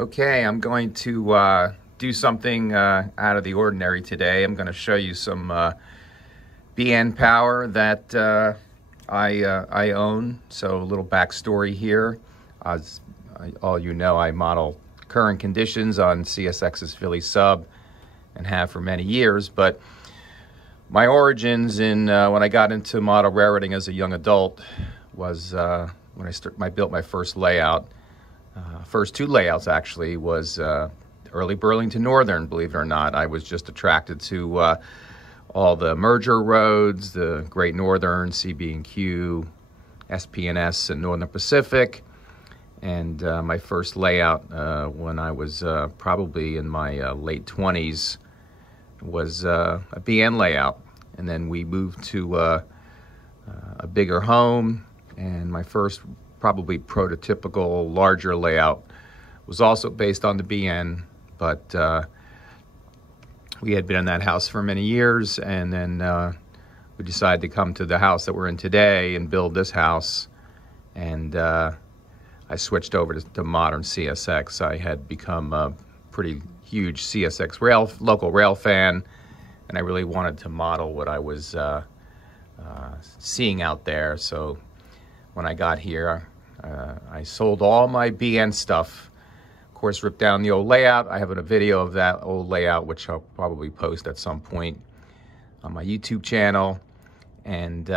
Okay, I'm going to do something out of the ordinary today. I'm going to show you some BN power that I own. So a little backstory here. As all you know, I model current conditions on CSX's Philly sub and have for many years. But my origins in when I got into model railroading as a young adult was when I built my first layout. First two layouts actually was early Burlington Northern, believe it or not. I was just attracted to all the merger roads, the Great Northern, CB&Q, SP&S, and Northern Pacific. And my first layout when I was probably in my late 20s was a BN layout. And then we moved to a bigger home, and my first probably prototypical larger layout was also based on the BN, but we had been in that house for many years, and then we decided to come to the house that we're in today and build this house, and I switched over to modern CSX. I had become a pretty huge CSX local rail fan, and I really wanted to model what I was seeing out there. So when I got here, I sold all my BN stuff. Of course, ripped down the old layout. I have a video of that old layout, which I'll probably post at some point on my YouTube channel. And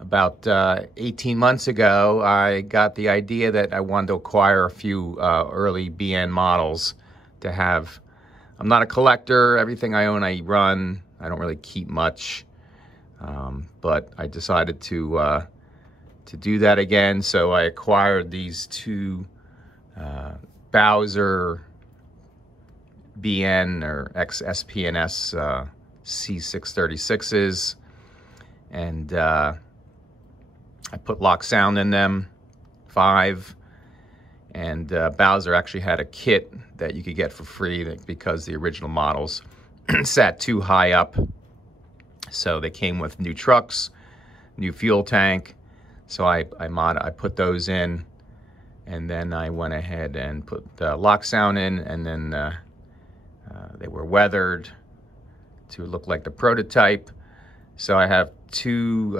about 18 months ago, I got the idea that I wanted to acquire a few early BN models to have. I'm not a collector. Everything I own, I run. I don't really keep much. But I decided to do that again, so I acquired these two Bowser BN or SP&S C636s, and I put lock sound in them, 5, and Bowser actually had a kit that you could get for free because the original models sat too high up, so they came with new trucks, new fuel tank. So I put those in, and then I went ahead and put lock sound in, and then they were weathered to look like the prototype. So I have two,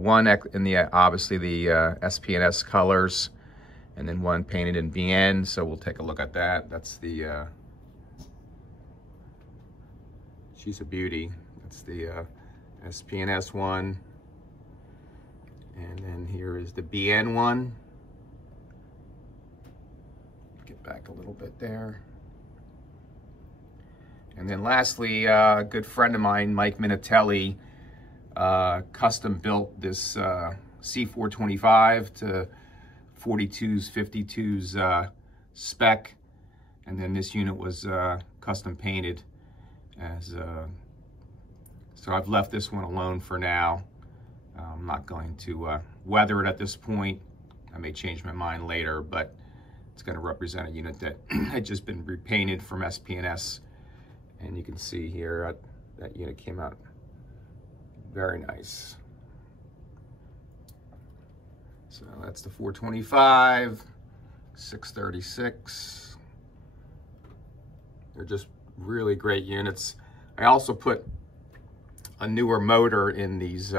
one in the obviously the SP&S colors, and then one painted in BN. So we'll take a look at that. That's the she's a beauty. That's the SP&S one. And then here is the BN one. Get back a little bit there. And then lastly, a good friend of mine, Mike Minatelli, custom built this C425 to 42s, 52s spec. And then this unit was custom painted as so I've left this one alone for now. I'm not going to weather it at this point. I may change my mind later, but it's going to represent a unit that had just been repainted from SP&S. And you can see here that unit came out very nice. So that's the 425, 636. They're just really great units. I also put a newer motor in these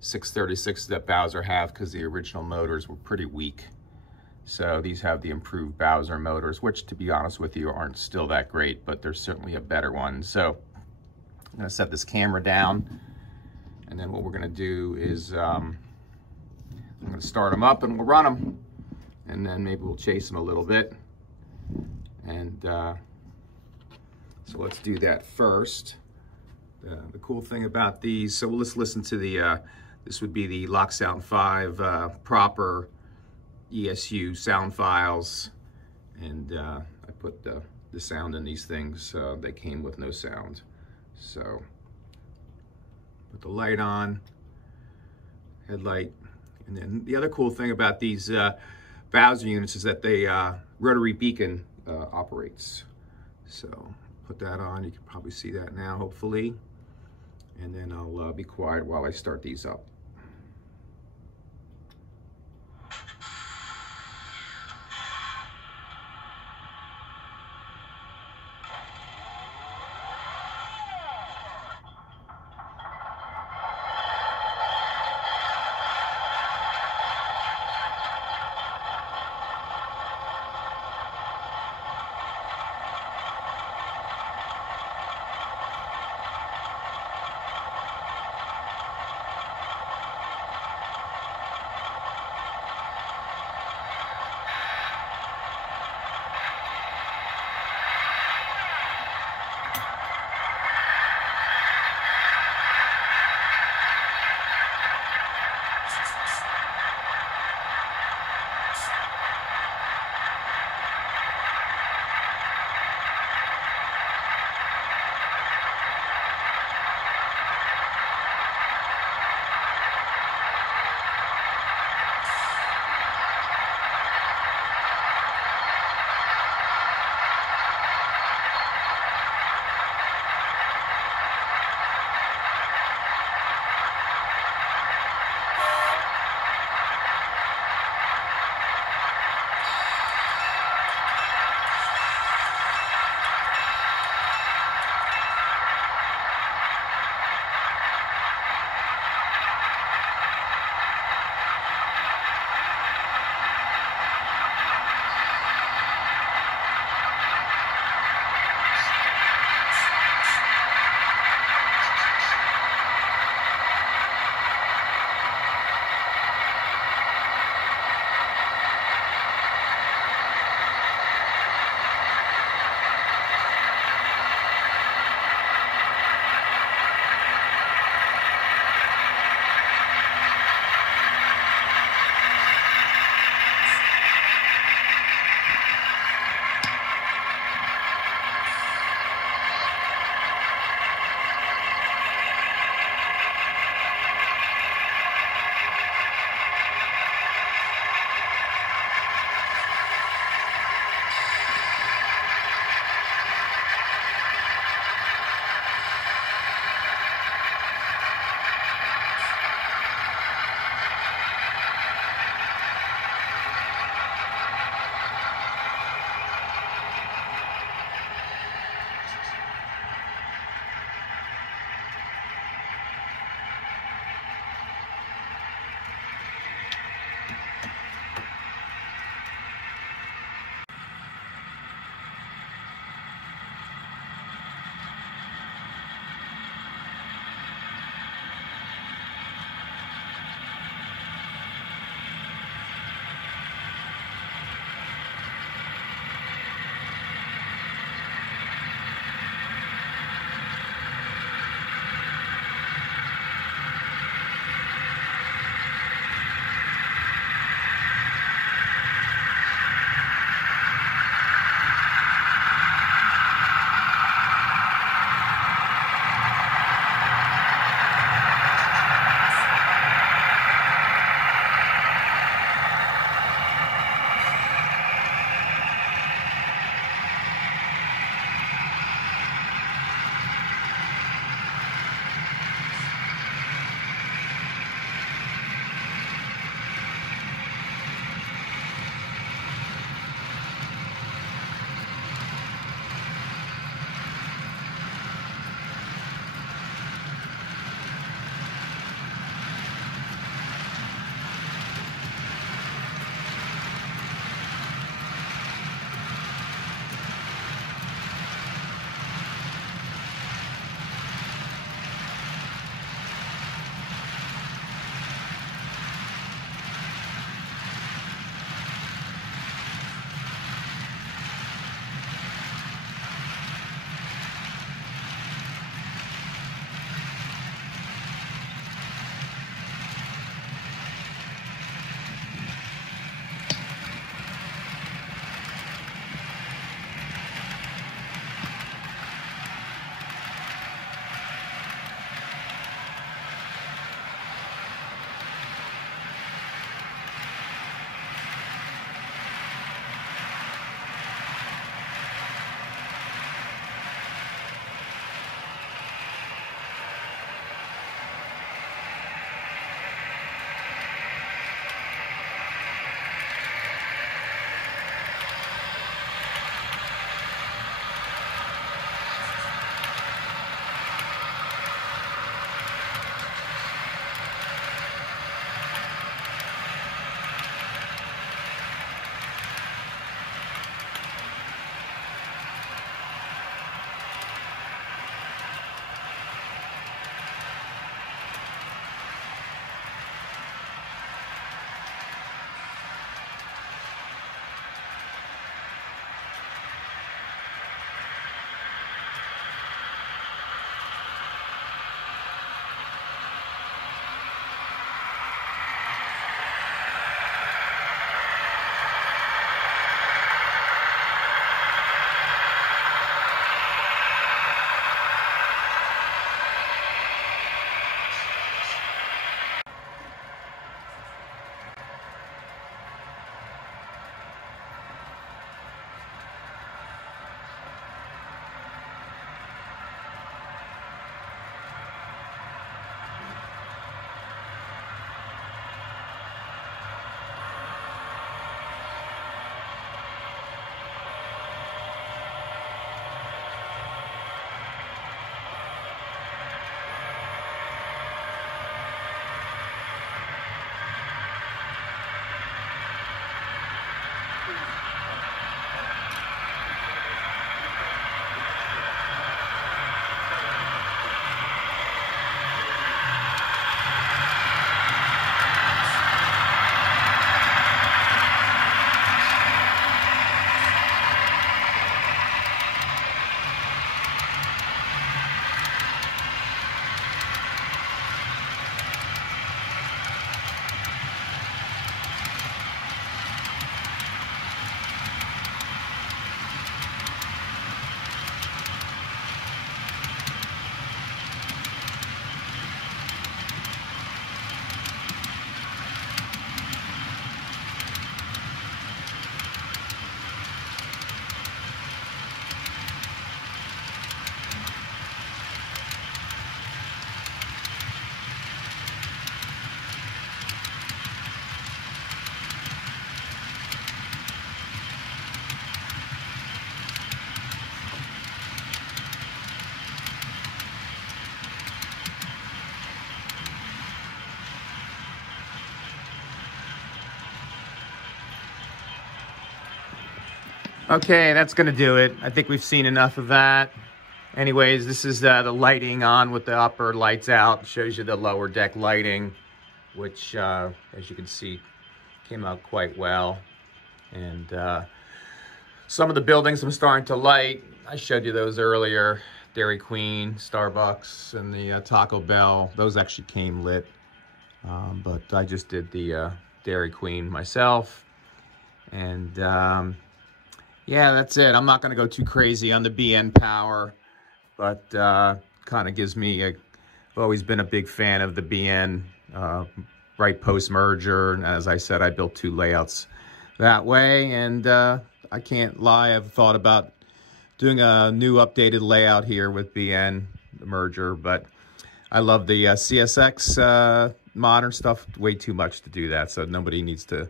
636 that Bowser have because the original motors were pretty weak. So these have the improved Bowser motors, which to be honest with you aren't still that great, but there's certainly a better one. So I'm gonna set this camera down, and then what we're gonna do is I'm gonna start them up and we'll run them, and then maybe we'll chase them a little bit. And so let's do that first. The cool thing about these, so let's listen to the this would be the Lock Sound 5 proper ESU sound files, and I put the sound in these things. They came with no sound. So put the light on, headlight, and then the other cool thing about these Bowser units is that they rotary beacon operates. So put that on, you can probably see that now, hopefully. And then I'll be quiet while I start these up. Okay, that's going to do it. I think we've seen enough of that. Anyways, this is the lighting on with the upper lights out. Shows you the lower deck lighting, which, as you can see, came out quite well. And some of the buildings I'm starting to light, I showed you those earlier. Dairy Queen, Starbucks, and the Taco Bell. Those actually came lit. But I just did the Dairy Queen myself. And yeah, that's it. I'm not going to go too crazy on the BN power, but kind of gives me I've always been a big fan of the BN right post-merger. And as I said, I built 2 layouts that way. And I can't lie, I've thought about doing a new updated layout here with BN, the merger. But I love the CSX modern stuff way too much to do that. So nobody needs to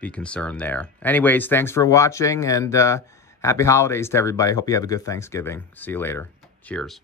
be concerned there. Anyways, thanks for watching, and happy holidays to everybody. Hope you have a good Thanksgiving. See you later. Cheers.